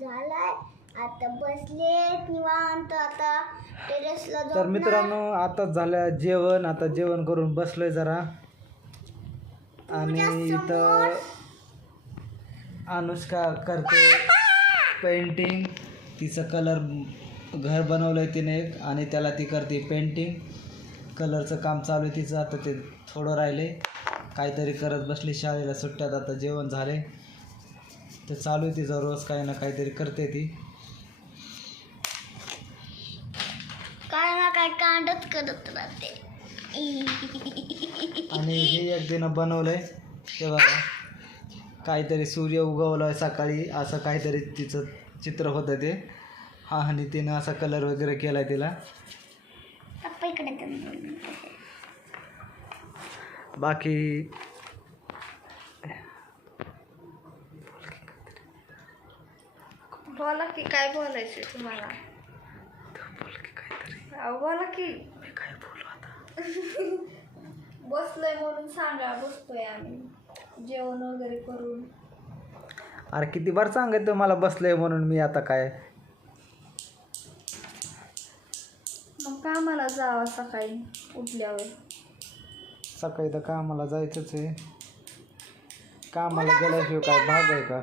झालाय आता बसले तो आता तर मित्रांनो आता झाल्या जेवण आता जेवण करून बसलोय जरा आणि इथं अनुष्का करते आ, पेंटिंग तिचं कलर घर बनवलंय तिने एक आणि त्याला ती करते पेंटिंग कलरचं सा काम चालू आहे तिचं आता ते थोडं राहिले काहीतरी करत बसले शाळेला सुट्ट्यात आता जेवण झाले तर चालू आहे तिचा रोज काही ना काहीतरी करते ती काय ना काय कांडत करत आणि हे एक दिन बनवलंय बघा काहीतरी सूर्य उगवलाय सकाळी असं काहीतरी तिचं चित्र होतं ते हा आणि तिनं असा कलर वगैरे केलाय तिला बाकी बोला की काय बोलायचं तुम्हाला बोला की काय बोलू आता बसलोय म्हणून सांगा बसतोय आम्ही जेवण वगैरे करून अरे किती बार सांगायचं मला बसलंय म्हणून मी आता काय मग कामाला जावं सकाळी उठल्यावर सकाळी तर कामाला जायचंच आहे कामाला गेल्याशिवाय काय भाग आहे का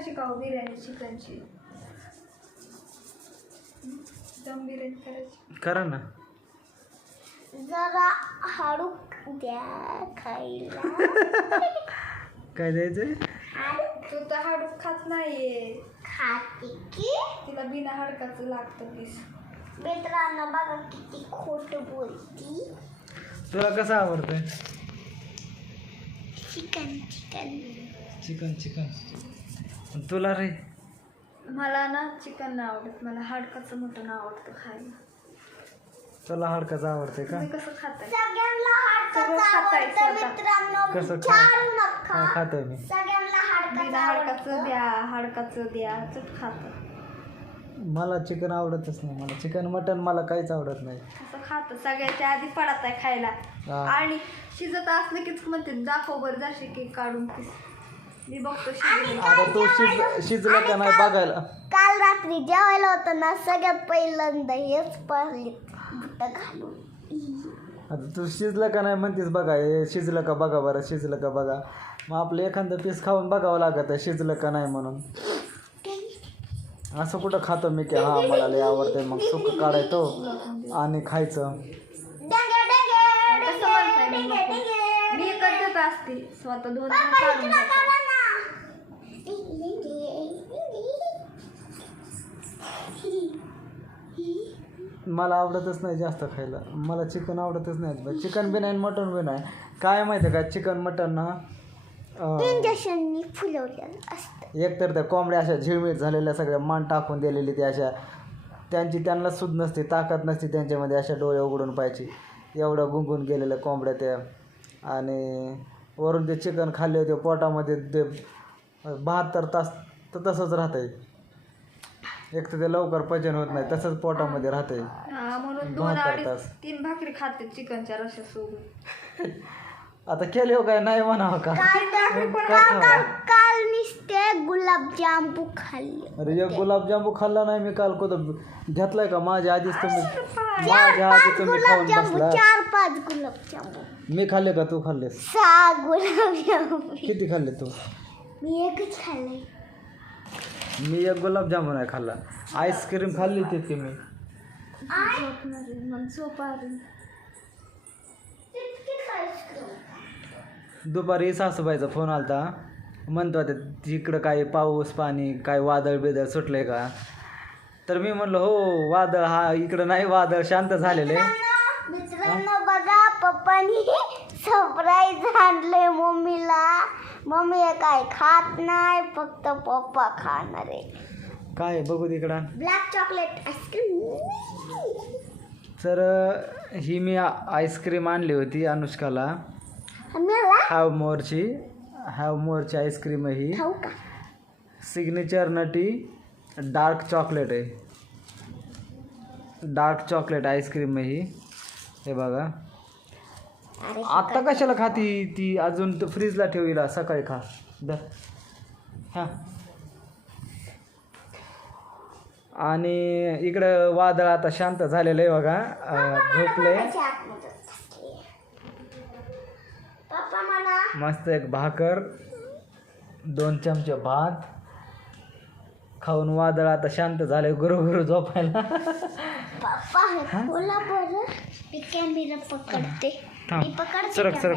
कशी खाऊ बिर्याणी चिकनची दम बिर्याणी करायची करा ना जरा हाडू द्या खायला काय द्यायचं तू तर हाडूक खात नाहीये खाते की तिला बिना हडकाच लागतं प्लीज मित्रांना बघा किती खोट बोलती तुला कसं आवडतं चिकन चिकन चिकन चिकन तुला रे मला ना चिकन आवडत ना मला हडकाचं मटन आवडतं खायला तुला हडकाचं आवडते का कसं खात आहे खात खातो मी मला चिकन आवडतच नाही मला चिकन मटन मला काहीच आवडत नाही तसं सगळ्याच्या आधी पडत आहे खायला आणि शिजत असणं नक्कीच म्हणते दाखवं जाशी की काढून शिजलं का नाही बघायला काल रात्री जेवायला होत ना सगळ्यात पहिल्यांदा तू शिजलं ना का नाही बघा हे म्हणतेस शिजलं का बघा बरं शिजलं का बघा मग आपलं एखादं पीस खाऊन बघावं लागत शिजलं का नाही म्हणून असं कुठं खातो मी की हा मला आवडते मग सुख काढायचो आणि खायचं असते मला आवडतच नाही जास्त खायला मला चिकन आवडतच नाही चिकन बी नाही मटन बी नाही काय माहिती आहे का चिकन मटन ना आ, एक तर त्या कोंबड्या अशा झिळमिळ झालेल्या सगळ्या मान टाकून दिलेली त्या अशा त्यांची त्यांना सुद्धा नसते ताकद नसते त्यांच्यामध्ये अशा डोळे उघडून पाहिजे एवढं गुंगून गेलेलं कोंबड्या त्या आणि वरून ते चिकन खाल्ले होते पोटामध्ये ते बहात्तर तास तर तसंच राहतं आहे एक तर ते लवकर पचन होत नाही तसंच पोटामध्ये राहते तीन भाकरी खाते आता केले हो काय नाही म्हणाव का काल, काल, हो काल, काल निसते गुलाबजामू खाल्ली अरे एक गुलाबजामू खाल्ला नाही मी काल कोण घेतलाय का माझ्या आधीच तुम्ही माझ्या आधी तुम्ही खाऊन बसला चार पाच गुलाबजामू मी खाल्ले का तू खाल्लेस सहा गुलाबजामू किती खाल्ले तू मी एकच खाल्ले मी एक गुलाबजामुन आहे खाल्ला आईस्क्रीम खाल्ली तिथे मी दुपारी सासूबाईचा फोन फोन आलता म्हणतो त्या इकडं काही पाऊस पाणी काही वादळ बिदळ सुटले का तर मी म्हणलो हो वादळ हा इकडं नाही वादळ शांत झालेले बघा पप्पानी सरप्राईज आणले मम्मीला मम्मी आहे काय खात नाही फक्त पप्पा खाणार आहे काय बघू तिकडा ब्लॅक चॉकलेट आईस्क्रीम सर ही मी आईस्क्रीम आणली होती अनुष्काला have मोरची have मोरची ice cream he signature nutty dark chocolate आहे डार्क चॉकलेट आईस्क्रीम ही हे बघा आता कशाला खाती ती अजून फ्रीजला ला ठेवला सकाळी खा हां आणि इकडं वादळ आता शांत झालेलं आहे बघा झोपले मस्त एक भाकर दोन चमचे भात खाऊन वादळ आता शांत झाले गुरु गुरु झोपायला पकडते Tamam. Sırak sırak.